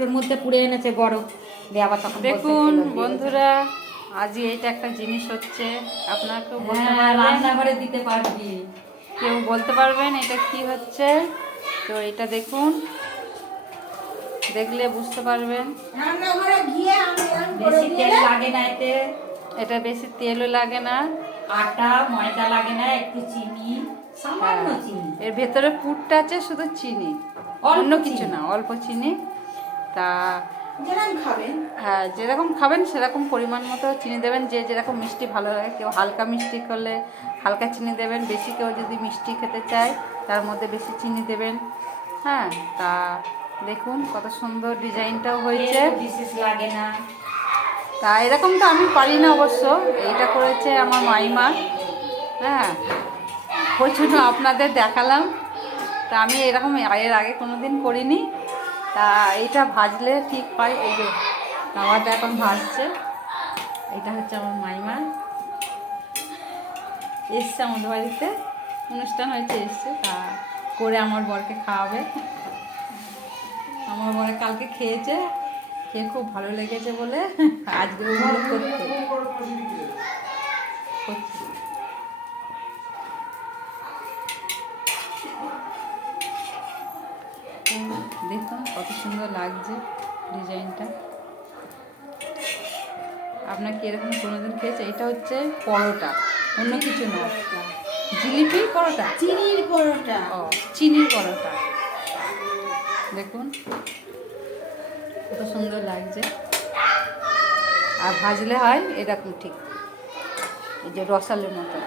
বরফের মধ্যে পুড়ে এনেছে বরফ দিয়ে আবার তখন দেখুন বন্ধুরা, আজই এইটা একটা জিনিস হচ্ছে, আপনাকেও বলতে পারবেন, রান্নাঘরে দিতে পারবি, কেউ বলতে পারবেন এটা কি হচ্ছে। তো এটা দেখুন, দেখলে বুঝতে পারবেন। বেশি তেল লাগে না এতে, এটা বেশি তেলও লাগে না, আটা ময়দা লাগে না, একটু চিনি, সামান্য চিনি, এর ভেতরে পুরটা আছে শুধু চিনি, অন্য কিছু না, অল্প চিনি। তা যেরকম খাবেন, হ্যাঁ যেরকম খাবেন সেরকম পরিমাণ মতো চিনি দেবেন, যে যেরকম মিষ্টি ভালো লাগে। কেউ হালকা মিষ্টি করলে হালকা চিনি দেবেন, বেশি কেউ যদি মিষ্টি খেতে চায় তার মধ্যে বেশি চিনি দেবেন। হ্যাঁ, তা দেখুন কত সুন্দর ডিজাইনটাও হয়েছে, বিশেষ লাগে না। তা এরকম তো আমি পারি না অবশ্য, এইটা করেছে আমার মাইমা। হ্যাঁ, ওই জন্য আপনাদের দেখালাম। তা আমি এরকম এর আগে কোনো দিন করিনি। তা এইটা ভাজলে ঠিক হয়। এই যে তাওয়াটা এখন ভাজছে, এটা হচ্ছে আমার মাইমা এসছে আমাদের বাড়িতে, অনুষ্ঠান হয়েছে এসছে, তা করে আমার বরকে খাওয়াবে। আমার বরে কালকে খেয়েছে, খেয়ে খুব ভালো লেগেছে বলে আজকে ওগুলো করছে। দেখুন কত সুন্দর লাগছে ডিজাইনটা। আপনার কি এরকম কোনোদিন খেয়েছে? এটা হচ্ছে পরোটা, অন্য কিছু না, জিলিপি পরোটা, চিনির পরোটা। ও চিনির পরোটা। দেখুন কত সুন্দর লাগছে, আর ভাজলে হয় এরকম ঠিক এই যে রসালের মতো।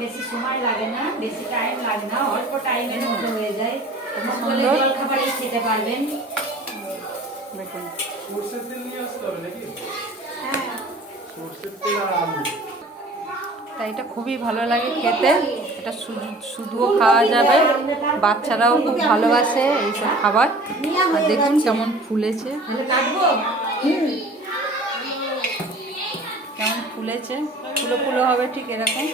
বেশি সময় লাগে না, বেশি টাইম লাগে না, অল্প টাইমের মধ্যে হয়ে যায়। সুন্দর। জল খাবারই খেতে পারবেন। দেখুন সরষের তেল নিয়ে আসতে হবে নাকি? হ্যাঁ, সরষের তেল আর আলু। তাই এটা খুবই ভালো লাগে খেতে, এটা শুধুও খাওয়া যাবে, বাচ্চারাও খুব ভালোবাসে এইসব খাবার। আর দেখুন কেমন ফুলেছে, কেমন ফুলেছে, ফুলো ফুলো হবে ঠিক এরকম,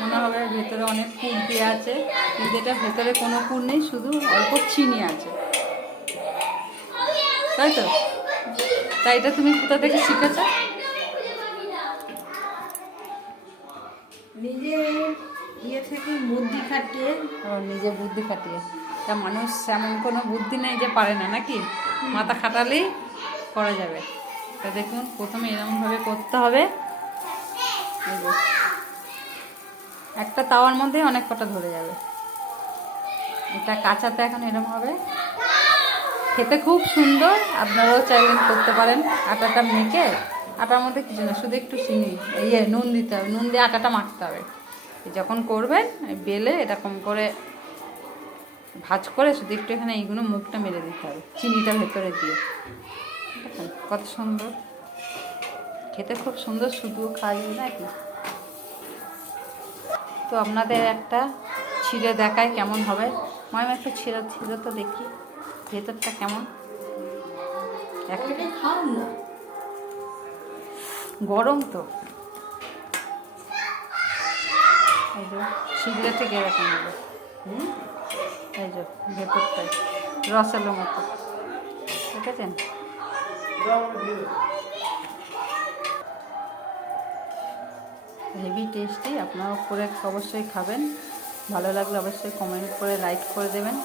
মনে হবে ভেতরে অনেক পুর দিয়ে আছে, কিন্তু এটা ভেতরে কোনো পুর নেই, শুধু অল্প চিনি আছে, তাই তো? তাই এটা তুমি কোথা থেকে শিখেছো? নিজে ইয়ে থেকে বুদ্ধি খাটিয়ে। ও নিজে বুদ্ধি খাটিয়ে। তা মানুষ এমন কোনো বুদ্ধি নেই যে পারে না, নাকি? মাথা খাটালেই করা যাবে। তা দেখুন প্রথমে এরকমভাবে করতে হবে, এই যে একটা তাওয়ার মধ্যেই অনেক কটা ধরে যাবে। এটা কাঁচাতে এখন এরকম হবে, খেতে খুব সুন্দর। আপনারাও চাইলেন করতে পারেন। আটাটা মেখে, আটার মধ্যে কিছু না, শুধু একটু চিনি নুন দিতে হবে, নুন দিয়ে আটাটা মাখতে হবে। যখন করবেন বেলে এরকম করে ভাজ করে শুধু একটু এখানে এইগুলো মুখটা মেরে দিতে হবে চিনিটা ভেতরে দিয়ে। কত সুন্দর খেতে, খুব সুন্দর, শুধুও খাওয়া যায় নাকি? তো আপনাদের একটা ছিঁড়ে দেখায় কেমন হবে। মাইমা একটু ছিঁড়ে ছিঁড়ে তো দেখি ভেতরটা কেমন। একটা খাও না, গরম তো, এই যে ছিঁড়লে ঠিক এরকম হবে। এই যে ভেতরটাই রসালো মতো, দেখেছেন? হেভি টেস্টি, আপনারাও করে অবশ্যই খাবেন। ভালো লাগলে অবশ্যই কমেন্ট করে লাইক করে দেবেন।